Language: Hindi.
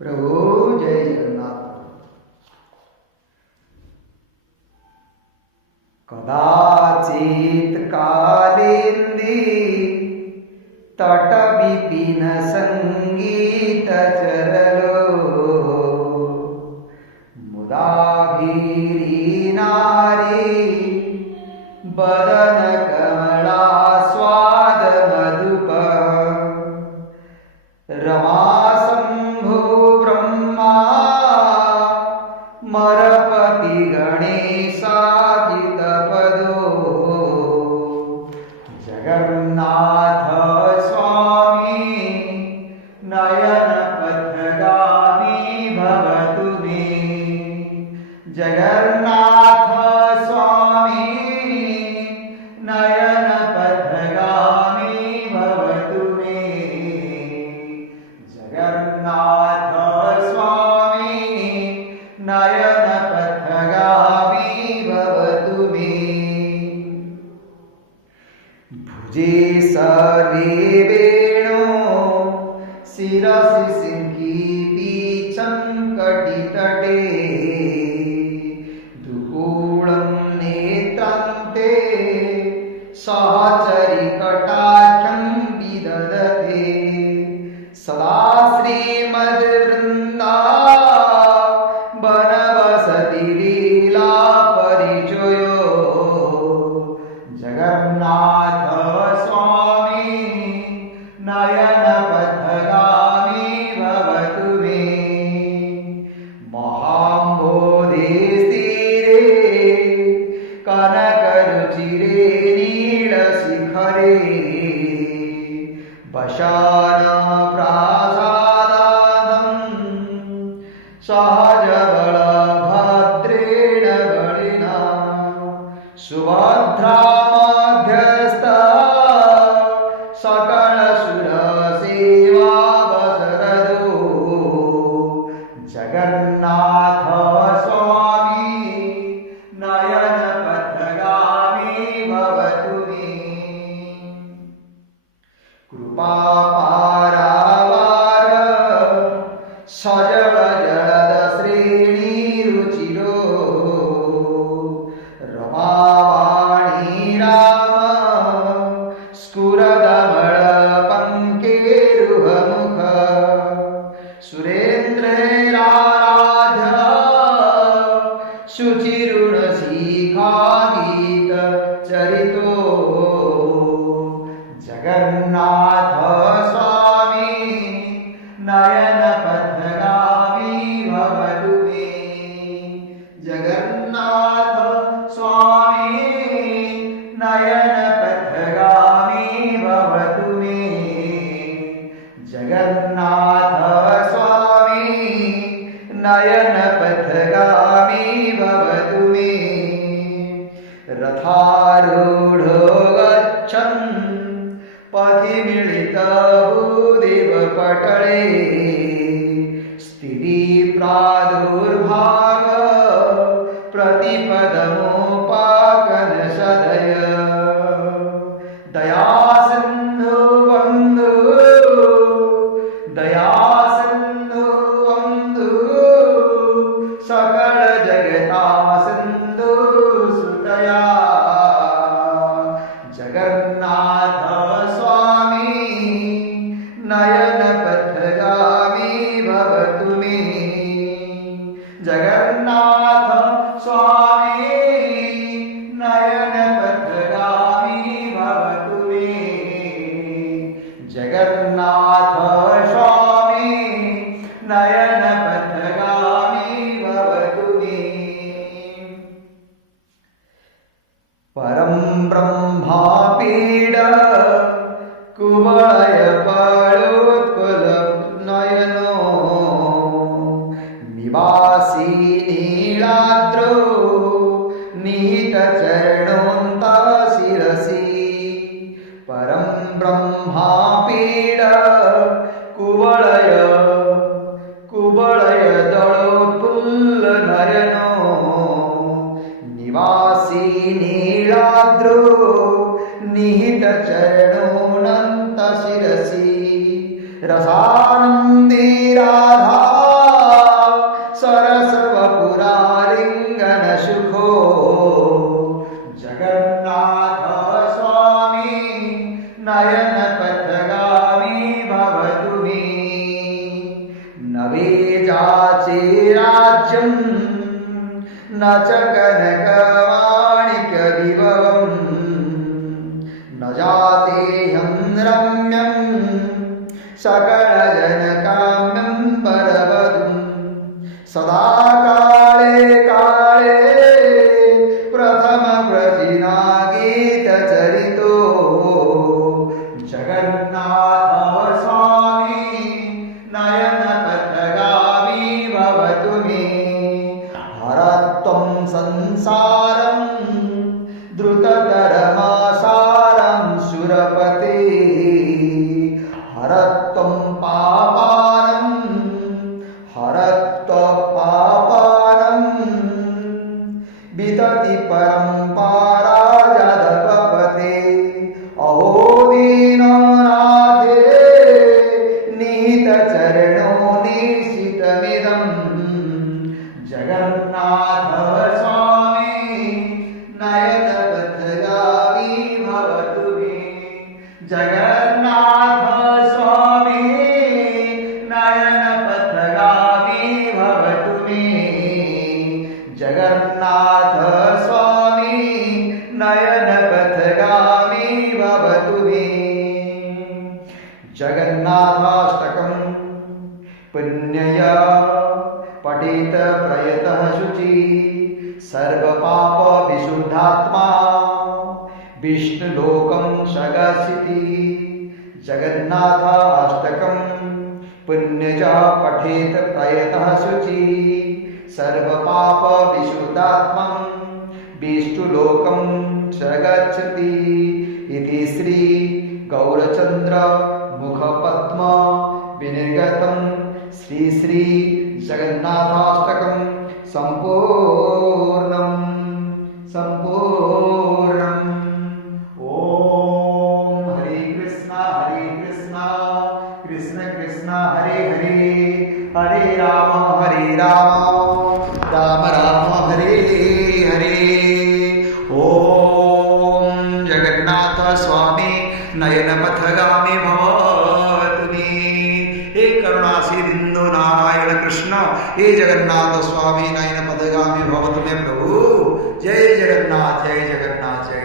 प्रभु जय जगन्नाथ। कदाचित् कालेन्दी तट विपिन संगीत चरलो मुदाभिरी नारी बदन कमला स्वाद मधुप रमा शंभु ब्रह्मा मरपति गणेशाजित पदो जगन्नाथ स्वामी नयन पथगामी भवतु मे। जगन्नाथ स्वामी नयन पथगामी भवतु मे। जगन्नाथ स्वामी नयन पथगामी भवतु मे। भुजे सर्वे वेणो शिरसि सिंही पीछं कटितटे दुकूलं नेत्रं ते सहचरि कटाक्षं विदधते सदा श्रीमद्वृन्दा वनवसति लीला परिचयो जगन्नाथ स्वामी नयन पथगामी भवतु मे। महाम्बोधि स्थिरे कनकरुचिरे नीलशिखरे वशान प्रासादानं सहजबलभद्रेण बलिना सुभद्रा मध्यस्था सकलसुरसेवावसरदो जगन्नाथ स्वामी नयन पथगामी भवतु मे। कृपापारावार सजल जलद श्रेणी रुचिरो रमावाणी राम स्फुरदमल पंकेरुहमुख सुरेन्द्रैराराध्य शुचिरुणशिखा गीत चरितो जगन्नाथ स्वामी नयन पथगामी भवतु मे। जगन्नाथ स्वामी नयन पथगामी भवतु मे। जगन्नाथ स्वामी नयन पथगामी भवतु मे। रथारूढो गच्छन् पथि मिलितभूदेव पटले स्थिति प्रादुर्भाव प्रतिपदमोपाकन सदय दया सिन्धु बन्धु दया सिन्धु बन्धु सकल जगता सिन्धु सुतया जगन्नाथ स्वामी नयन पथगामी भवतु मे। जगन्नाथ स्वामी नयन पथगामी भवतु मे। जगन्नाथ स्वामी नयन पथगामी भवतु मे। परं ब्रह्मा पीड कुवलय पलोत्पल नयनो निवासी नीलाद्रो निहित चरणोन्त शिरसि परं ब्रह्मा पीड कुवलय दलोत्पुल्ल नयनो निवासी नीलाद्रो निहित चरणोऽनन्त शिरसि रसानन्दे राधा सरसवपुरालिङ्गनसुखो जगन्नाथ स्वामी नयनपथगामी भवतु मे न वेजाचे राज्यं न च कनकमाणिक्यविभवम् न जातेऽहं रम्यं सकलजनकाम्यं परवधूं सदा काले काले प्रथमव्रजिनागीतचरितो जगन्नाथ स्वामी नयनपथगामी भवतु मे हरत्वं संसारं द्रुततरमासारं सुरपते हरत्वं पापानं हरत्वपापानं वितति परम्पराजदपपते अहो दीननाथे निहितचरणो निशितमिदं जगन्नाथ स्वामी नयनपथगामी भवतु मे जगन्नाथ स्वामी नयनपथगामी भवतु मे जगन्नाथ स्वामी नयनपथगामी भवतु मे जगन्नाथाष्टकं पुण्यया पठेत प्रयतः शुचि सर्वपापविशुद्धात्मा विष्णुलोकं शगसिति जगन्नाथाष्टकं पुण्यजा पठेत प्रयतः शुचि सर्वपापविशुद्धात्मा विष्णुलोकं शगच्छति इति श्री गौरचन्द्र मुखपद्म विनिर्गतं श्री श्री जगन्नाथाष्टकं सम्पूर्णम् ओम हरे कृष्णा कृष्ण कृष्ण हरे हरे हरे राम राम राम हरे हरे ओम जगन्नाथ स्वामी नयनपथगामी भवतु मे हे करुणा सिंधु नारायण कृष्ण हे जगन्नाथ स्वामी नयनपथगामी भवतु मे प्रभु जय जगन्नाथ जय जगन्नाथ जय